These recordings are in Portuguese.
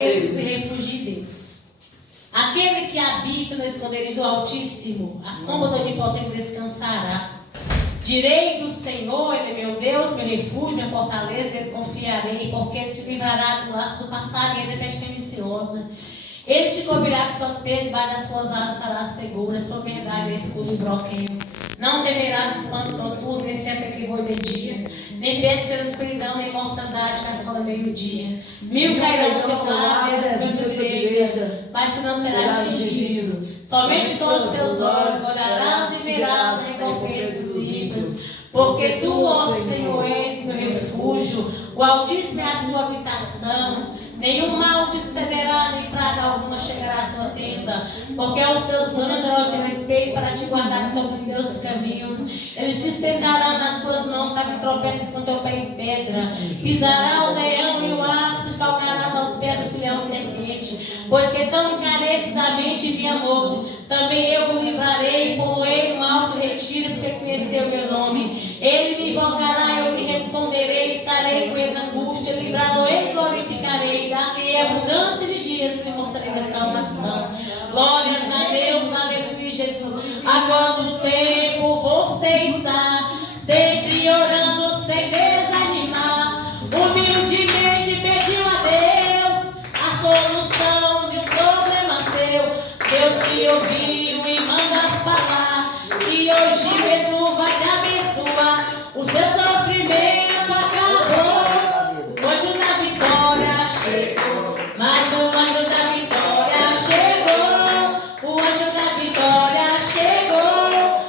Ele se refugia em Deus. Aquele que habita no esconderijo do Altíssimo, a sombra do Onipotente descansará. Direi do Senhor, Ele é meu Deus, meu refúgio, minha fortaleza, nele confiarei, porque Ele te livrará do laço do passarinho e da peste perniciosa. Ele te cobrirá com suas pedras, debaixo das suas asas estarás segura, sua verdade é escudo e broqueio. Não temerás espanto noturno, nem seta que voe de dia, nem peste pela escuridão, nem mortandade na escola meio-dia. 1000 cairão do teu lado, e 10 à tua direita, mas tu não serás atingido. Somente com os teus olhos olharás e verás a recompensa dos ímpios. Porque tu, ó Senhor, és meu refúgio, o Altíssimo é a tua habitação. Nenhum mal te sucederá, nem praga alguma chegará à tua tenda, porque aos seus anjos ao teu respeito para te guardar em todos os teus caminhos. Eles te estenderão nas tuas mãos para que tropeces com teu pé em pedra. Pisará o leão e o asno, calcarás aos pés o filhão serpente. Pois que tão encarecidamente me amou, também eu o livrarei, pô-lo no alto retiro, porque conheceu o meu nome. Ele me invocará, eu lhe responderei, estarei com ele na angústia, livrá-lo-ei e glorificarei. Dar-lhe abundância de dias que lhe mostrarei minha salvação. Glórias a Deus, aleluia, Jesus. Há quanto tempo você está sempre orando sem desanimar, humildemente pediu a Deus a solução de um problema seu. Deus te ouviu e manda falar, e hoje mesmo vai te abençoar. O seu sofrimento acabou. O anjo da vitória chegou. Mais um anjo da vitória chegou. O anjo da vitória chegou.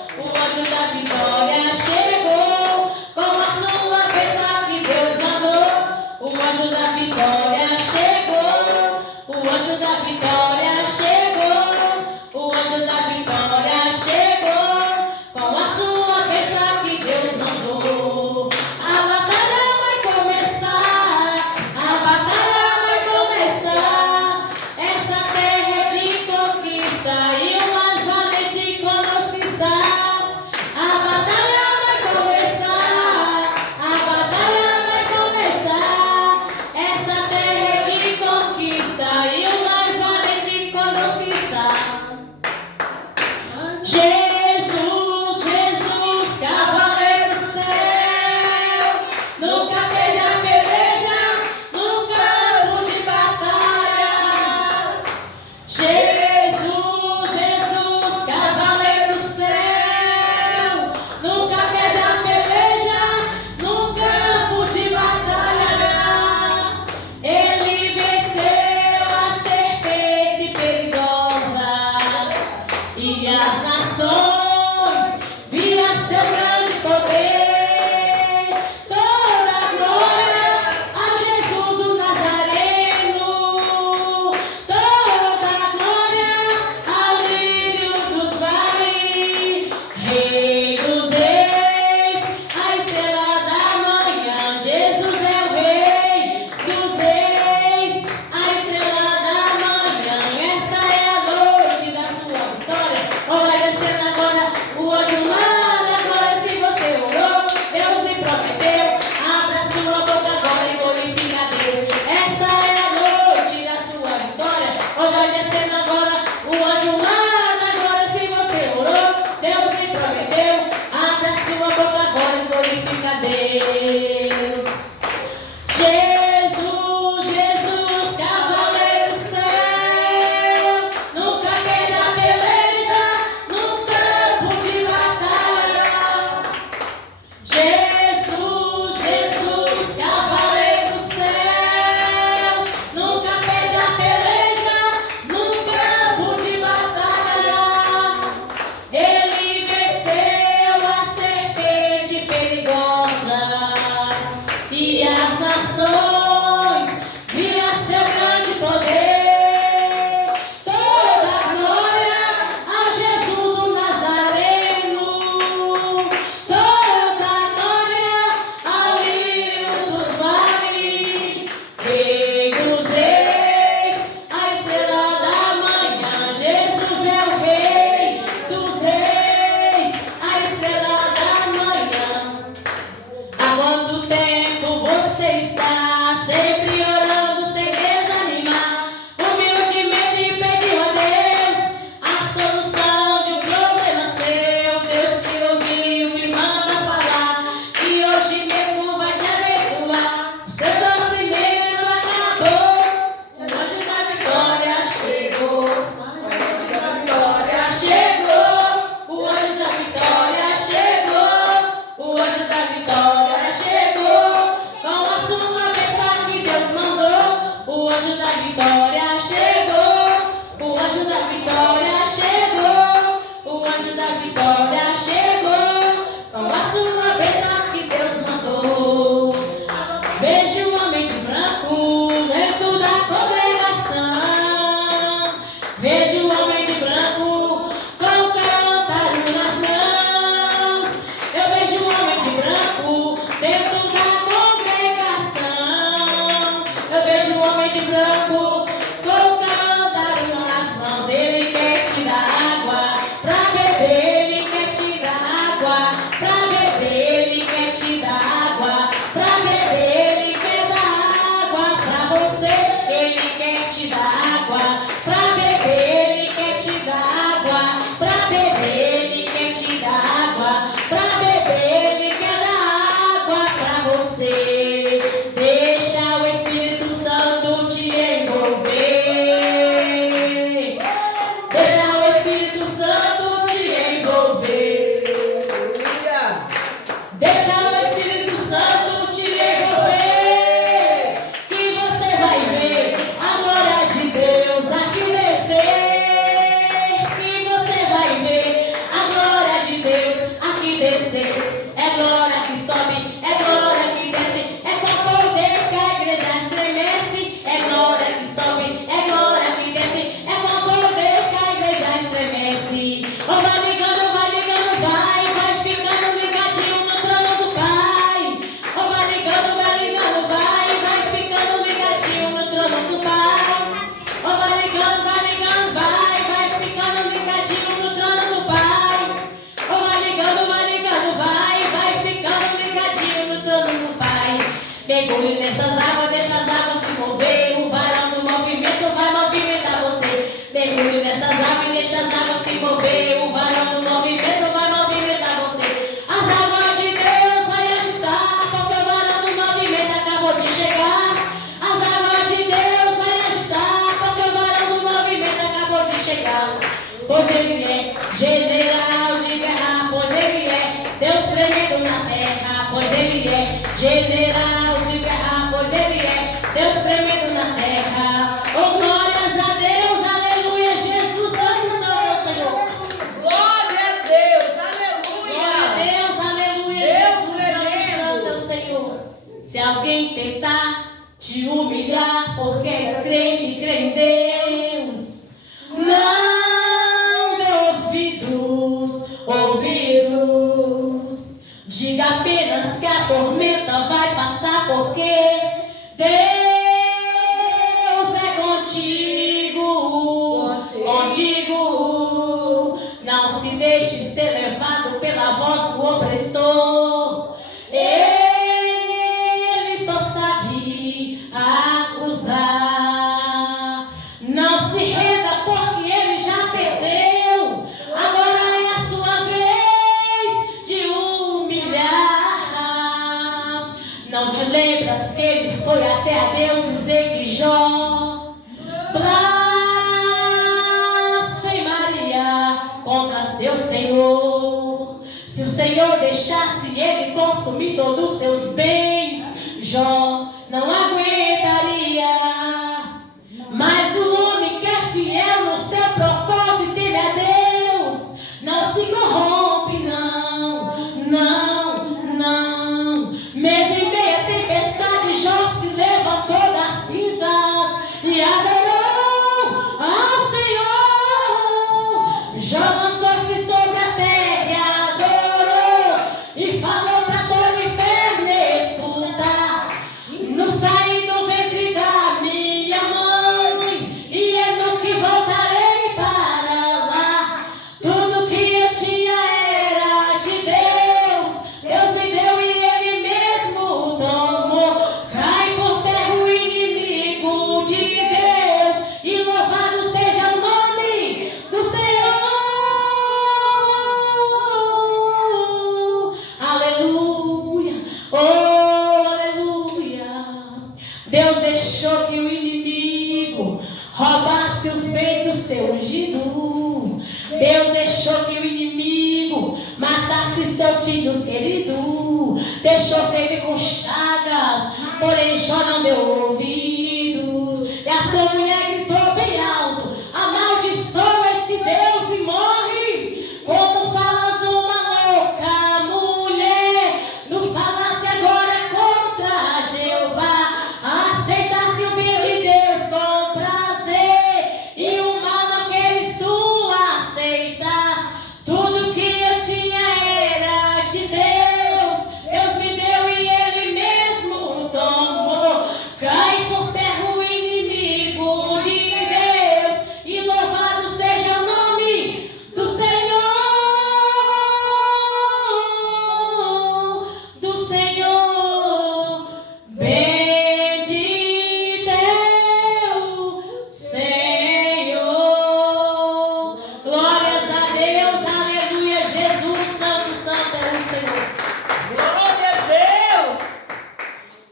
as águas se mover, o varão do movimento vai movimentar você. As águas de Deus vai agitar, porque o varão do movimento acabou de chegar. As águas de Deus vai agitar, porque o varão do movimento acabou de chegar. Pois ele é general de guerra, pois ele é Deus tremendo na terra, pois ele é general de guerra, pois ele é Deus tremendo na terra. Oh, glórias a Deus, aleluia, Jesus, santo, santo, Senhor. Glória a Deus, aleluia. Glória a Deus, aleluia, Deus Jesus, santo, santo, Senhor. Se alguém tentar te humilhar, porque és crente e crê em Deus, não dê ouvidos. Diga apenas que a tormenta vai passar, porque Deus é contigo. Não se deixe ser levado pela voz do opressor. Ele só sabe acusar. Não se renda, porque ele já perdeu. Agora é a sua vez de humilhar. Não te lembras que ele foi até a Deus dizer que Jó blasfemaria contra seu Senhor? Se o Senhor deixasse ele consumir todos os seus bens, Jó não aguentaria. Mas o homem que é fiel no seu propósito e teme a Deus, não se corrompe, não. Mesmo em meio à tempestade, Jó se levantou das cinzas e adorou ao Senhor. Jó lançou-se sobre a terra e adorou, e falou para todo o inferno escutar. No sair do ventre da minha mãe, e é no que voltarei para lá. Tudo que eu tinha era de Deus, Deus me deu e Ele mesmo tomou. Cai por terra o inimigo de Deus, e louvado seja o nome do Senhor. Aleluia, oh aleluia. Deus deixou que o inimigo roubasse os bens do seu ungido. Deus deixou que o inimigo matasse seus filhos queridos. Deixou ferir com chagas, porém Jó não deu ouvidos. E a sua mulher gritou bem alto: amaldiçoa esse Deus e morre. Como falas uma louca mulher, tu falasse agora contra Jeová. Aceitasse o bem de Deus com prazer, e o mal não queres tu aceitar. Tudo que eu tinha era de Deus, Deus me deu e Ele mesmo tomou. Cai por terra o inimigo de Deus, e louvado seja o nome do Senhor, do Senhor. Bendito é o Senhor. Glórias a Deus, aleluia, Jesus, santo, santo é o Senhor. Glória a Deus.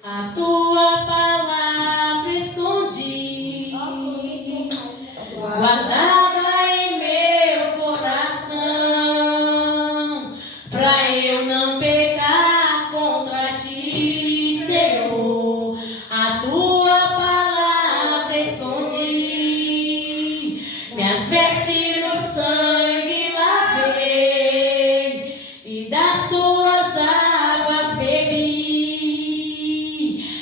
A tua palavra escondi, guardada em meu coração, pra eu não pecar contra ti, Senhor. A tua palavra escondi, minhas vestes no sangue lavei, e das tuas águas bebi,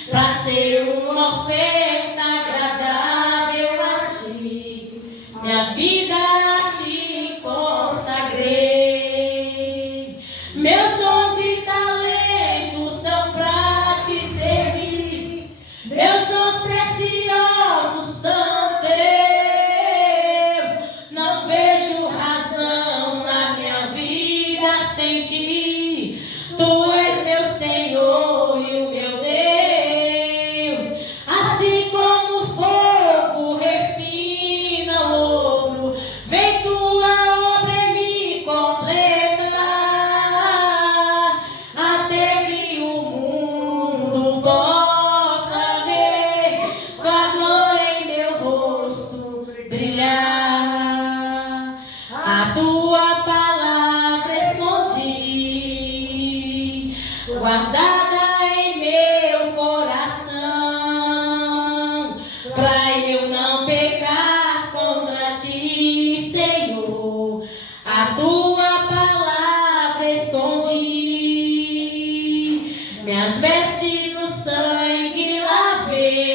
pra ser uma oferta agradável a ti. Minha vida a ti consagrei. Meus dons e talentos são pra te servir. Meus dons preciosos são teus. Não vejo razão na minha vida sem ti. Tu és meu Senhor e o meu Deus. Assim como o fogo refina o ouro, brilhar. A tua palavra escondi, guardada em meu coração, pra eu não pecar contra ti, Senhor. A tua palavra escondi, minhas vestes no sangue lavei,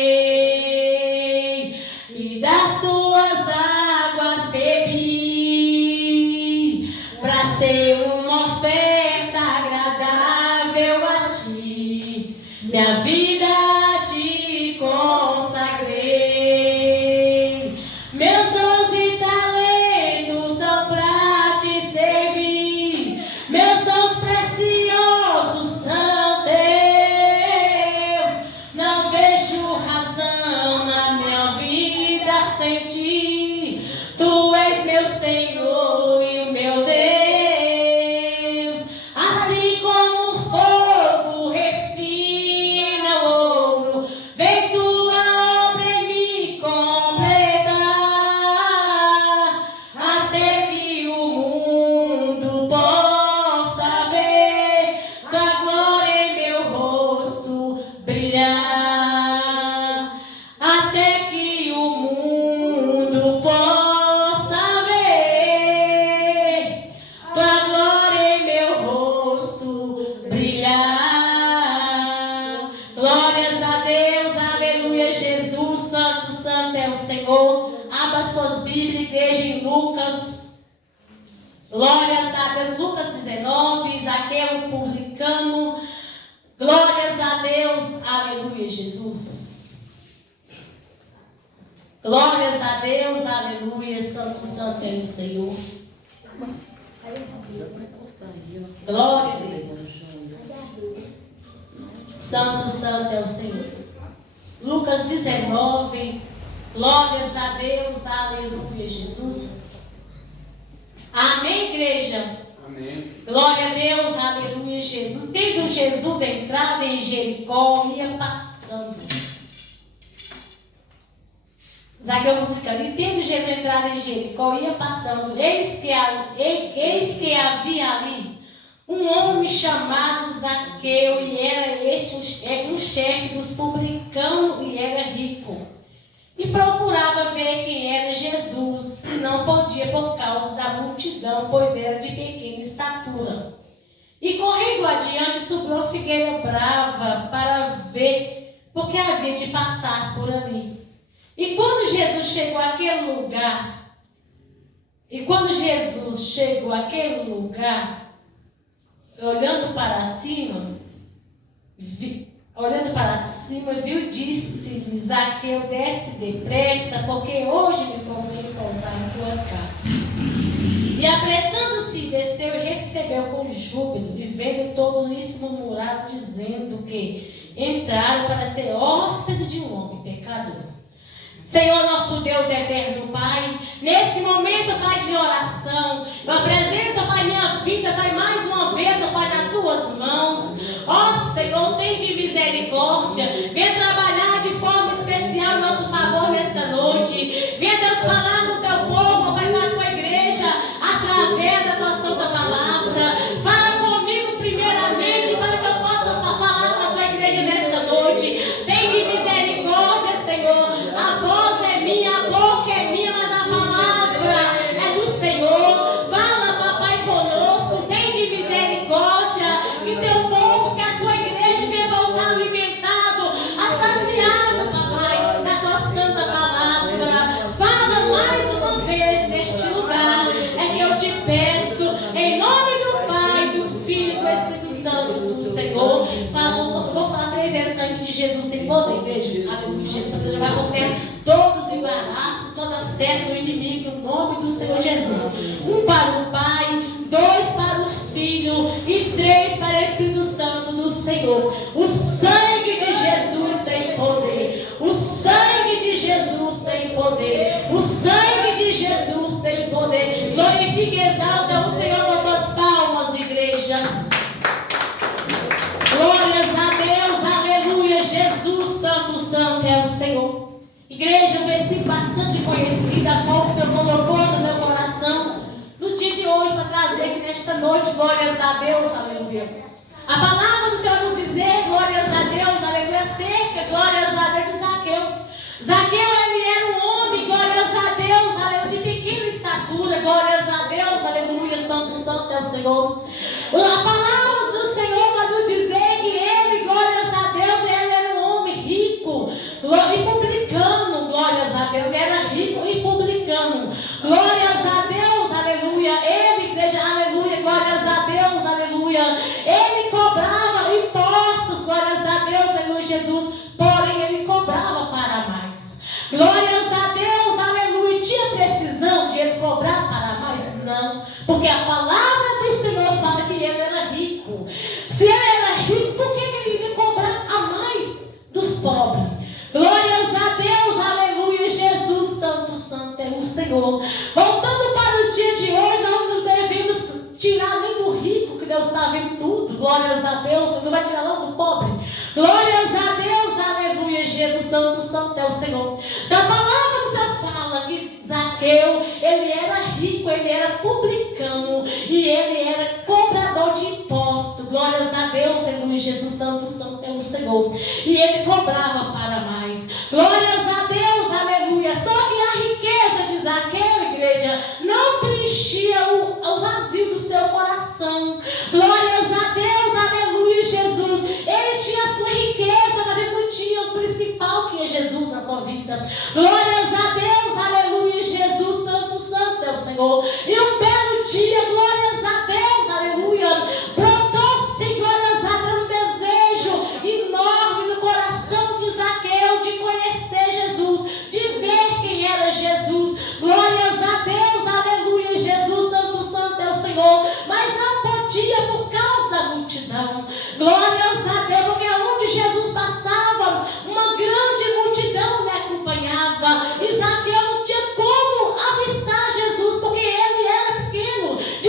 e das tuas águas bebi, pra ser uma oferta agradável a ti. Minha vida te consagrei, meus dons e talentos são pra te servir, meus dons preciosos são teus. Não vejo razão na minha vida sem ti. Tu és meu Senhor e o meu Deus. Assim como o fogo refina o ouro, vem tua obra em me completar, até que o mundo possa ver tua glória em meu rosto brilhar, até que o mundo possa ver tua glória em meu rosto brilhar. Glórias a Deus, aleluia, Jesus, santo, santo é o Senhor. Abra suas Bíblias, igreja, em Lucas. Glórias a Deus, Lucas 19, Zaqueu, o publicano. Glórias a Deus, aleluia, Jesus. Glórias a Deus, aleluia, santo, santo é o Senhor. Glória a Deus. Santo, santo é o Senhor. Lucas 19, glórias a Deus, aleluia, Jesus. Amém, igreja? Amém. Glória a Deus, aleluia, Jesus. Tendo Jesus entrado em Jericó, ia passando. Zaqueu publicano. E tendo Jesus entrado em Jericó, ia passando. Eis que havia ali um homem chamado Zaqueu, e era este um chefe dos publicanos, e era rico. E procurava ver quem era Jesus, e não podia por causa da multidão, pois era de pequena estatura. E correndo adiante, subiu a figueira brava para ver, porque havia de passar por ali. E quando Jesus chegou àquele lugar, olhando para cima, viu e disse-lhe: Zaqueu, desce depressa, porque hoje me convém pousar em tua casa. E apressando-se, desceu e recebeu com júbilo, e vendo todos isso murmuraram, dizendo que entraram para ser hóspede de um homem pecador. Senhor, nosso Deus eterno, Pai, nesse momento, Pai, de oração, eu apresento, Pai, minha vida, Pai, mais uma vez, Pai, nas tuas mãos. Ó Senhor, tem de misericórdia, venha trabalhar de forma especial em nosso favor nesta noite. Venha, Deus, falar com o teu povo, Pai, com a tua igreja, através da tua santa palavra. Fala comigo primeiramente, para que eu possa falar com a tua igreja nesta noite. Tem de misericórdia, Senhor. A voz é minha, a boca é minha, mas a palavra é do Senhor. Fala, papai, conosco. Tem de misericórdia. Que teu povo, que a tua igreja venha voltar alimentado, saciado, papai, da tua santa palavra. Fala mais uma vez neste lugar. É que eu te peço, em nome do Pai, do Filho e do Espírito Santo, do Senhor. Vou falar 3 vezes: sangue de Jesus tem poder, igreja. Aleluia, Jesus. Deus vai romper todos os embaraços, toda seta do inimigo, no nome do Senhor Jesus. 1 para o Pai, 2 para o Filho e 3 para o Espírito Santo do Senhor. O sangue de Jesus tem poder. O sangue de Jesus tem poder. O sangue de Jesus tem poder. Glorifique e exalta o Senhor com as suas palmas, igreja. Glórias a Deus, aleluia, Jesus, santo, santo é o Senhor. Igreja, um versículo bastante conhecido, a qual colocou no meu coração no dia de hoje para trazer aqui nesta noite. Glórias a Deus, aleluia. A palavra do Senhor nos dizer, glórias a Deus, aleluia, acerca, glórias a Deus, de Zaqueu. Zaqueu, ele era um homem, glórias a Deus, aleluia, de pequena estatura, glórias a Deus, aleluia, santo, santo é o Senhor. A palavra do Senhor vai nos dizer que ele, glórias a Deus, ele era um homem rico e publicano, glórias a Deus, ele era rico e publicano, glórias a Deus, aleluia, ele, igreja, aleluia, glórias a Deus, aleluia, ele cobrava impostos, glórias a Deus, aleluia, Jesus, porém ele cobrava para mais, glórias a Deus, aleluia. Tinha precisão de ele cobrar para mais? Não, porque a palavra do Senhor fala que ele era rico. Se ele era rico, por que ele iria cobrar a mais dos pobres? Glórias a Deus, aleluia, Jesus, santo, santo é o Senhor. Voltando para os dias de hoje, nós não devemos tirar nem do rico, que Deus está vendo tudo, glórias a Deus, não vai tirar não do pobre, glórias a Deus, aleluia, Jesus, santo, santo é o Senhor. Da palavra do Senhor fala que Zaqueu, ele era rico, ele era publicano e ele era cobrador de imposto, glórias a Deus, aleluia, Jesus, santo, santo é o Senhor, e ele cobrava para mais, glórias a Deus, aleluia. Só que a riqueza de Zaqueu, igreja, não preenchia o vazio do seu coração, glórias a Deus, aleluia, Jesus. Ele tinha a sua riqueza, mas ele não tinha o principal, que é Jesus na sua vida, glórias a Deus, aleluia, Jesus, santo, santo é o Senhor. E um belo dia, glórias a Deus, aleluia, brotou-se, glórias a Deus, um desejo enorme no coração de Zaqueu de conhecer Jesus, de ver quem era Jesus, glórias a Deus, aleluia, Jesus, santo, santo é o Senhor, mas não podia por causa da multidão, glórias a Deus, porque onde Jesus passava, uma grande multidão me acompanhava, e Zaqueu não tinha como avistar Jesus, porque ele era pequeno, de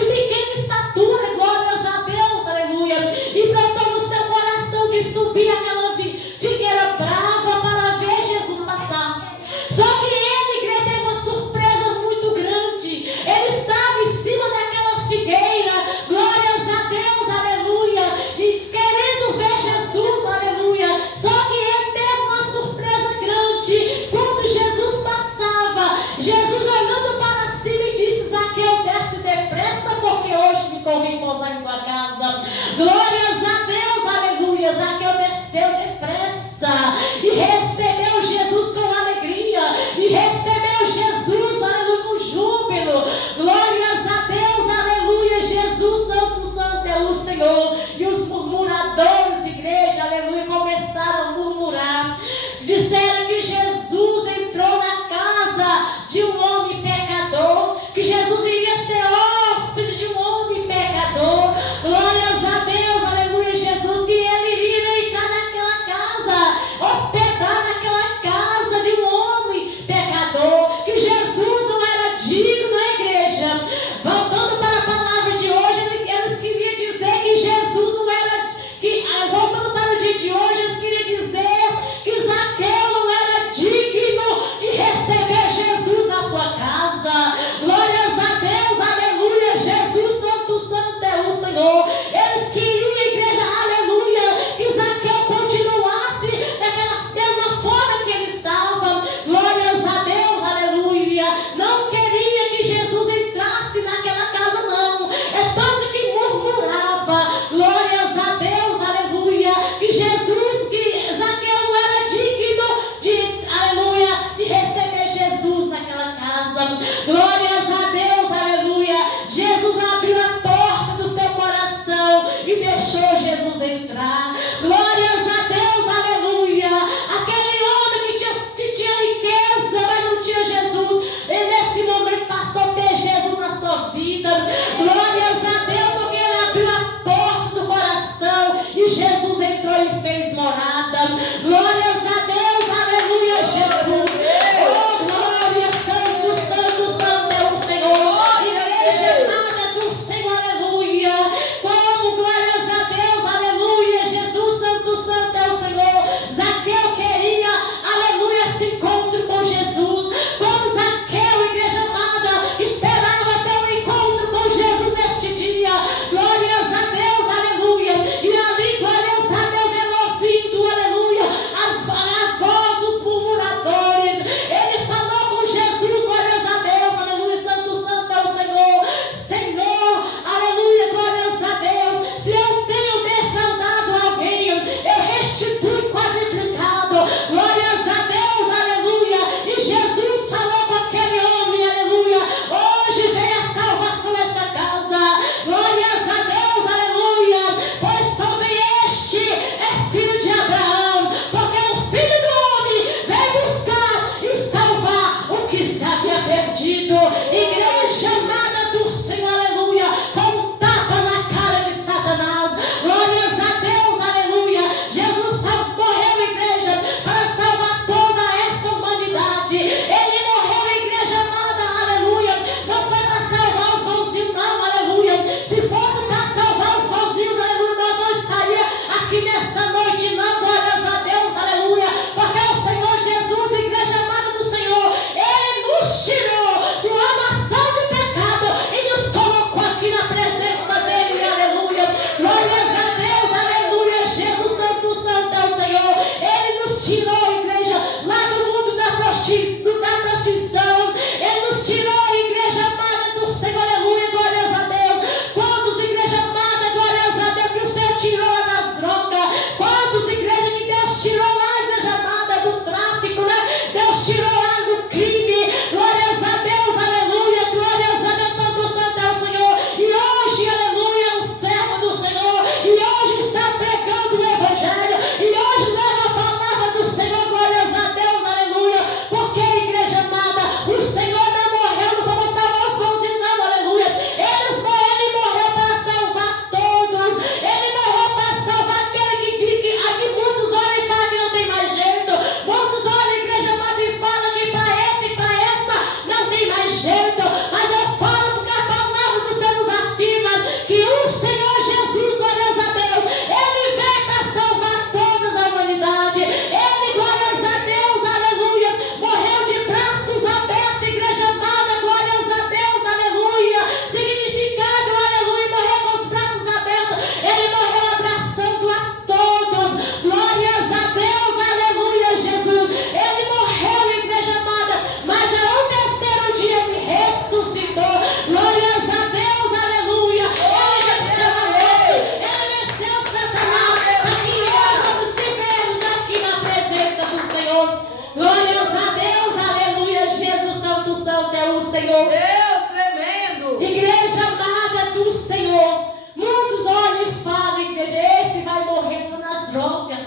Senhor. Deus tremendo. Igreja amada do Senhor. Muitos olham e falam, igreja, esse vai morrer nas drogas.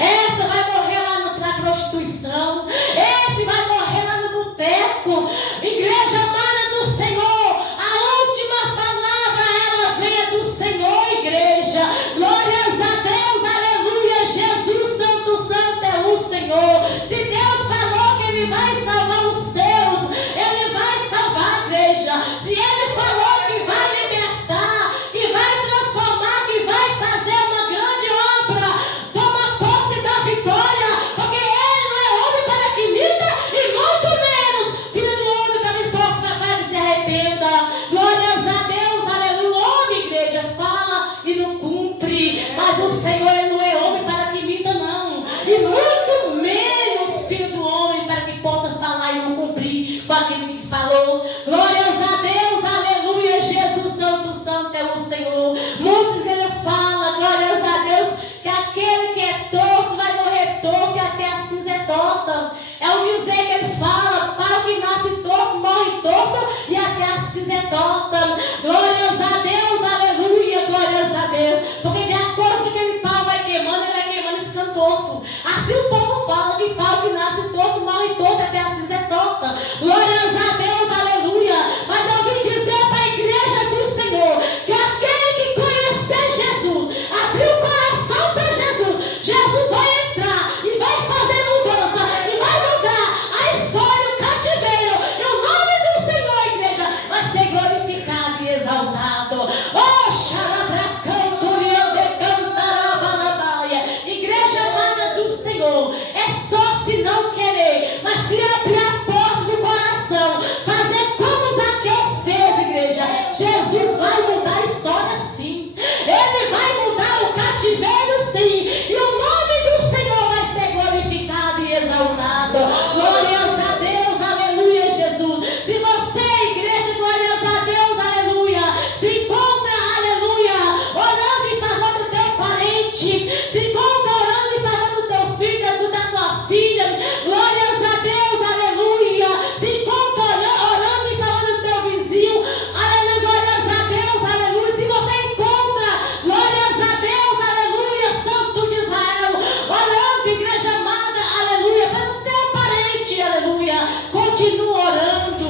Essa vai morrer lá na prostituição. Esse vai morrer lá no boteco. Igreja amada do Senhor. A última palavra, ela vem do Senhor, igreja. Glórias a Deus, aleluia. Jesus, santo, santo é o Senhor. Se Deus falou que Ele vai salvar os seus, Ele vai salvar a igreja. Se Ele falou que vai libertar, que vai transformar, que vai fazer uma grande obra, toma posse da vitória, porque Ele não é homem para que minta, e muito menos filho do homem para que possa pagar e se arrependa. Glórias a Deus, aleluia. O homem, igreja, fala e não cumpre, mas o Senhor, Ele não é homem para que minta, não, e muito menos filho do homem para que possa falar e não cumprir com aquilo que falou. Glórias a Deus, aleluia. Jesus, santo, santo é o Senhor. Muitos ele fala, glórias a Deus, que aquele que é torto vai morrer torto e até a cinza é torta. É um dizer que eles falam, pau que nasce torto, morre torto e até a cinza é torta. Glórias a Deus, aleluia, glórias a Deus. Porque de acordo com aquele pau vai queimando, ele vai queimando e ficando torto. Assim o povo fala que pau que nasce torto, morre torto, até a cinza é torta. Glórias a Deus, aleluia. Mas eu vim dizer para a igreja do Senhor que aquele que conhecer Jesus, abrir o coração para Jesus, Jesus vai entrar e vai fazer mudança e vai mudar a história, o cativeiro. E o nome do Senhor, igreja, vai ser glorificado e exaltado. Oh, xarabracanturiande cantarabalabaia. Igreja amada do Senhor, é só se não querer, mas se abrir a porta do coração, fazer como Zaqueu fez, igreja, Jesus vai mudar a história sim. Ele vai mudar o cativeiro sim. E o nome do Senhor vai ser glorificado e exaltado. Glórias a Deus, aleluia, Jesus. Se você, igreja, glórias a Deus, aleluia, se encontra, aleluia, orando em favor do teu parente, se encontra orando em favor do teu filho, da tua filha, glórias a Deus, aleluia, se encontra orando em favor do teu vizinho, aleluia, glórias a Deus, aleluia. Se você encontra, glórias a Deus, aleluia, Santo de Israel, orando, igreja amada, aleluia, pelo seu parente, aleluia, continua orando,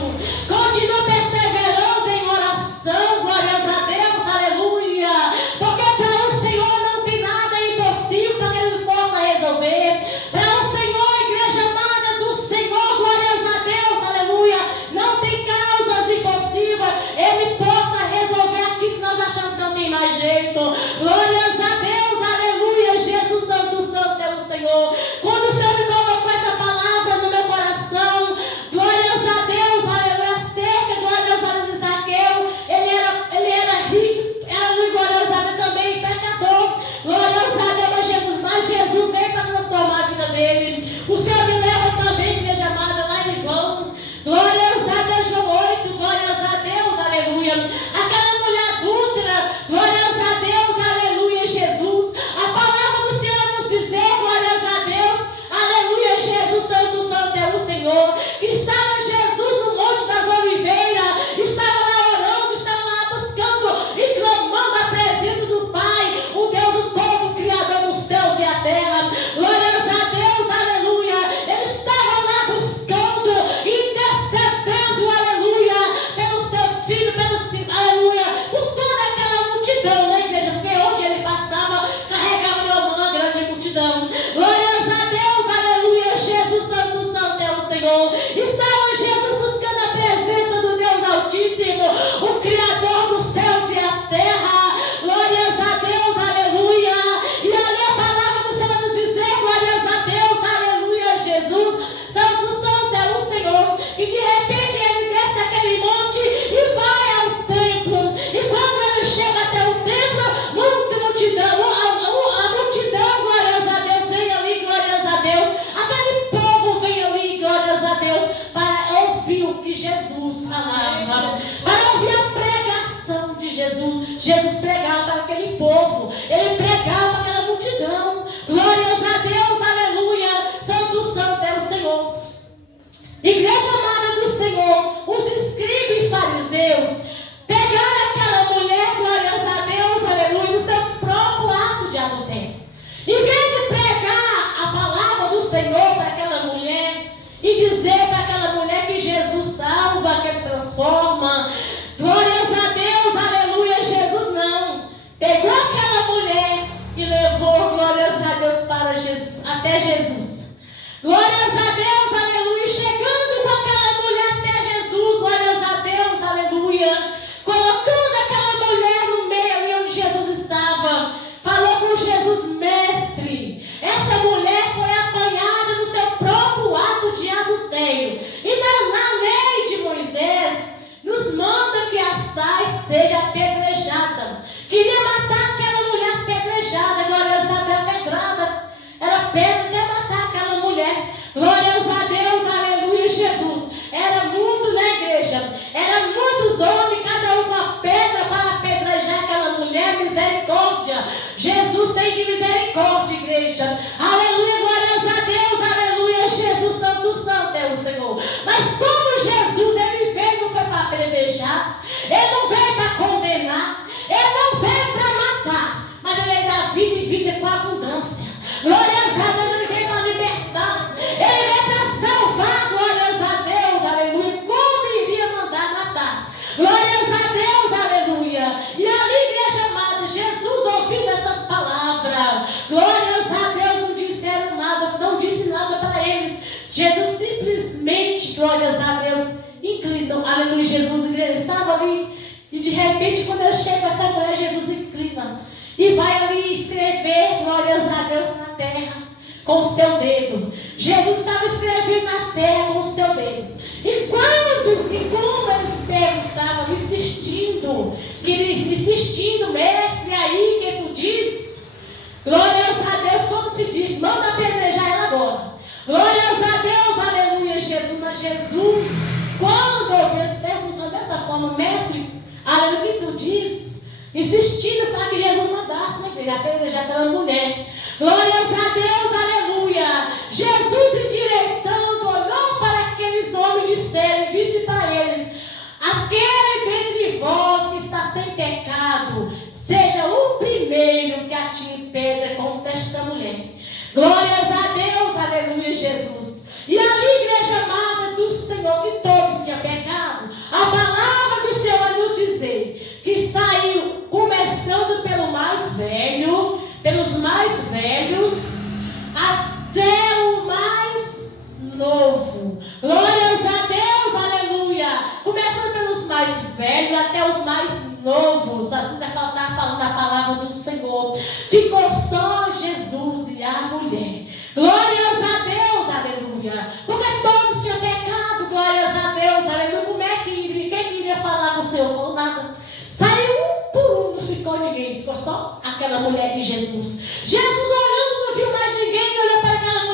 continua perseverando em oração, glórias a Deus, aleluia, porque para o Senhor não tem nada impossível para que Ele possa resolver. Para o Senhor, igreja amada do Senhor, glórias a Deus, aleluia, não tem causas impossíveis, Ele possa resolver aquilo que nós achamos que não tem mais jeito. Glórias a Deus, aleluia, Jesus, santo, santo é o Senhor. Quando o Senhor me colocou essa palavra no meu coração, glórias a Deus, aleluia, acerca, glórias a Deus, de Zaqueu, ele era rico, aleluia, glórias a Deus, também pecador, glórias a Deus, mas Jesus veio para transformar a vida dele. O Senhor me leva também, igreja amada, lá em João, glórias a Deus, João 8, glórias a Deus, aleluia, aquela mulher adúltera, glórias a Deus, aleluia, Jesus, a palavra do Senhor vai nos dizer, glórias a Deus, aleluia, Jesus, santo, santo é o Senhor, que estava Jesus no Monte das Oliveiras, estava lá orando, estava lá buscando e clamando a presença do Pai, o Deus, o todo, o Criador dos céus e a terra, glórias a Deus, aleluia, ele estava lá buscando, intercedendo, aleluia, pelos teus filhos, aleluia, por toda aquela multidão, né, igreja, porque onde ele passava, carregava uma grande multidão, glórias a Deus, aleluia, Jesus, santo, santo é o Senhor. Estava Jesus buscando a presença do Deus Altíssimo, o Criador dos céus e a terra, glórias a Deus, aleluia, e ali a palavra do Senhor vai nos dizer, glórias a Deus, aleluia, Jesus, santo, santo é o Senhor, e de repente ele desce daquele monte e vai ao templo, e quando ele chega até o templo, muita multidão, a multidão, glórias a Deus, vem ali, glórias a Deus, aquele povo vem ali, glórias a Deus, para ouvir o que Jesus falava, para ouvir a pregação de Jesus. Jesus pregava para aquele povo, ele pregava para aquela multidão, glórias a Deus, aleluia, santo, santo é o Senhor. Igreja amada do Senhor, os escritos apedrejando. Aleluia, glórias a Deus, aleluia, Jesus Santo, Santo é o Senhor. Mas como Jesus, ele veio, não foi para apedrejar, ele não veio para condenar, ele não veio para matar, mas ele veio dar vida e vida com abundância. Glórias a Deus, ele veio para libertar, ele veio para salvar, glórias a Deus, aleluia. Como iria mandar matar? Glórias a Deus, aleluia. E ali, igreja amada, Jesus ouvindo essas palavras, glórias a Deus, não disseram nada, não disse nada para eles. Jesus simplesmente, glórias a Deus, inclinou, aleluia. Jesus estava ali, e de repente, quando ele chega essa mulher, Jesus inclina e vai ali escrever, glórias a Deus, na terra com o seu dedo. Jesus estava escrevendo na terra com o seu dedo. E como eles perguntavam, insistindo, mestre, aí que tu diz? Glórias a Deus, como se diz, manda apedrejar ela agora. Glórias a Deus, aleluia, Jesus. Mas Jesus, quando ouviu eles perguntando dessa forma, mestre, aleluia, o que tu diz? Insistindo para que Jesus mandasse, né, igreja, apedrejar aquela mulher. Glórias a Deus, aleluia. Jesus, endireitando, olhou para aqueles homens e disse para eles: aquele dentre vós que está sem pecado, seja o primeiro que atire pedra contra esta mulher. Glórias a Deus, aleluia, Jesus. E ali, igreja amada do Senhor, que todos tinham pecado, a palavra do Senhor vai nos dizer que saiu, começando pelos mais velhos, até o mais novo. Glórias a Deus, aleluia. Começando pelos mais velhos até os mais novos. Assim está falando a palavra do Senhor. Ficou só Jesus e a mulher. Glórias a Deus, aleluia. Porque todos tinham pecado, glórias a Deus, aleluia. Como é que iria? Quem queria falar com o Senhor? Falou nada. Saiu um por um, não ficou ninguém. Ficou só aquela mulher e Jesus. Jesus olhando, não viu mais ninguém. Olhou para aquela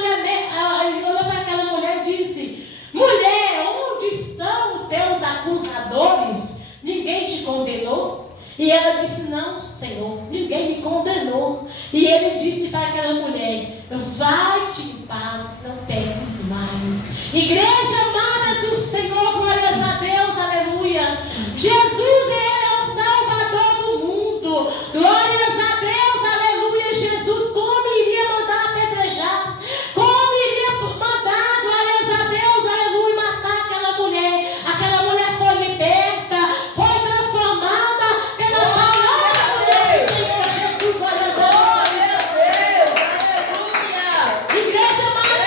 mulher e disse: mulher, onde estão os teus acusadores? Ninguém te condenou? E ela disse: não, Senhor, ninguém me condenou. E ele disse para aquela mulher: vai-te em paz, não peques mais. Igreja amada do Senhor, glórias a Deus, aleluia. Jesus, ele é o Salvador do mundo. Glórias a Deus, aleluia. Jesus, como iria mandar apedrejar? Como iria mandar, glórias a Deus, aleluia, matar aquela mulher? Aquela mulher foi liberta, foi transformada pela palavra do nosso Senhor Jesus, glórias a Deus. Igreja amada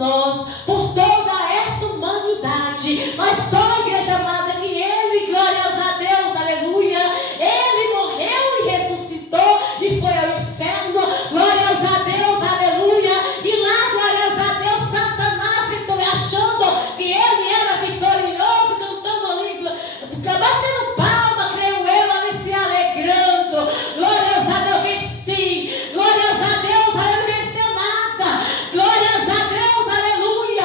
nós, por toda essa humanidade, mas só a igreja amada que Ele, glórias a Deus, aleluia, Ele morreu e ressuscitou e foi ao inferno, glórias a Deus, aleluia, e lá, glórias a Deus, Satanás ficou achando que Ele era vitorioso, cantando ali, batendo palma, creio eu, ali se alegrando, glórias a Deus, venci, glórias a Deus, aleluia, venceu nada, glórias a Deus, aleluia,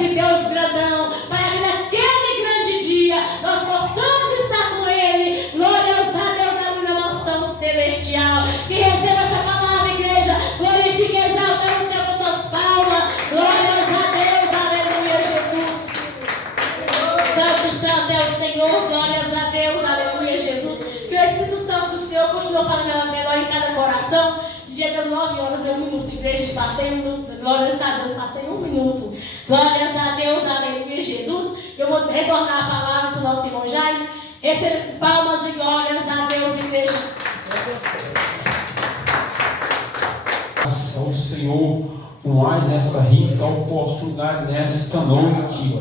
esse Deus grandão, para que naquele grande dia nós possamos estar com Ele. Glórias a Deus, aleluia, na mansão celestial. Que receba essa palavra, igreja. Glorifique e exalta o Senhor com suas palmas. Glórias a Deus, aleluia, Jesus. Santo, santo é o Senhor. Glórias a Deus, aleluia, Jesus. Que o Espírito Santo do Senhor continue falando melhor em cada coração. Chega 9 horas e 1 minuto, igreja, passei 1 minuto. Glórias a Deus, passei 1 minuto. Glórias a Deus, aleluia, Jesus. Eu vou retornar a palavra para o nosso irmão Jaime. Receba palmas e glórias a Deus, igreja. Graças ao Senhor por mais essa rica oportunidade nesta noite.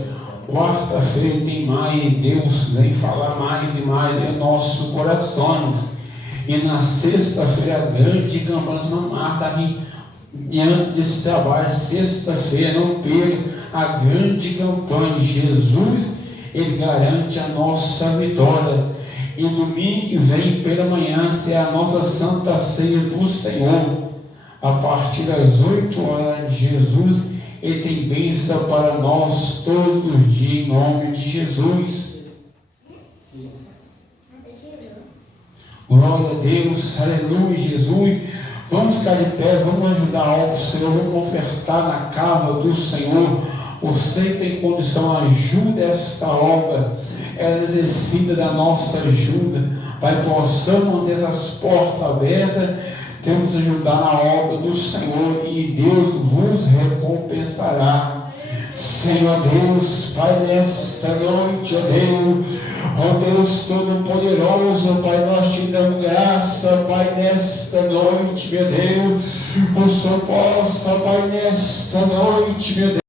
Quarta-feira tem mais, Deus vem falar mais e mais em nossos corações. E na sexta-feira, a grande campanha não mata aqui diante desse trabalho. Sexta-feira, não perca a grande campanha. Jesus, Ele garante a nossa vitória. E domingo que vem, pela manhã, será a nossa Santa Ceia do Senhor. A partir das 8 horas, Jesus, Ele tem bênção para nós todos os dias, em nome de Jesus. Glória a Deus, aleluia, Jesus. Vamos ficar de pé, vamos ajudar ao Senhor, vamos ofertar na casa do Senhor. Você tem condição, ajuda esta obra. Ela necessita da nossa ajuda. Pai, possamos manter essas portas abertas. Temos que ajudar na obra do Senhor e Deus vos recompensará. Senhor Deus, Pai, nesta noite, ó Deus Todo-Poderoso, Pai, nós te damos graça, Pai, nesta noite, meu Deus, o Senhor possa, Pai, nesta noite, meu Deus.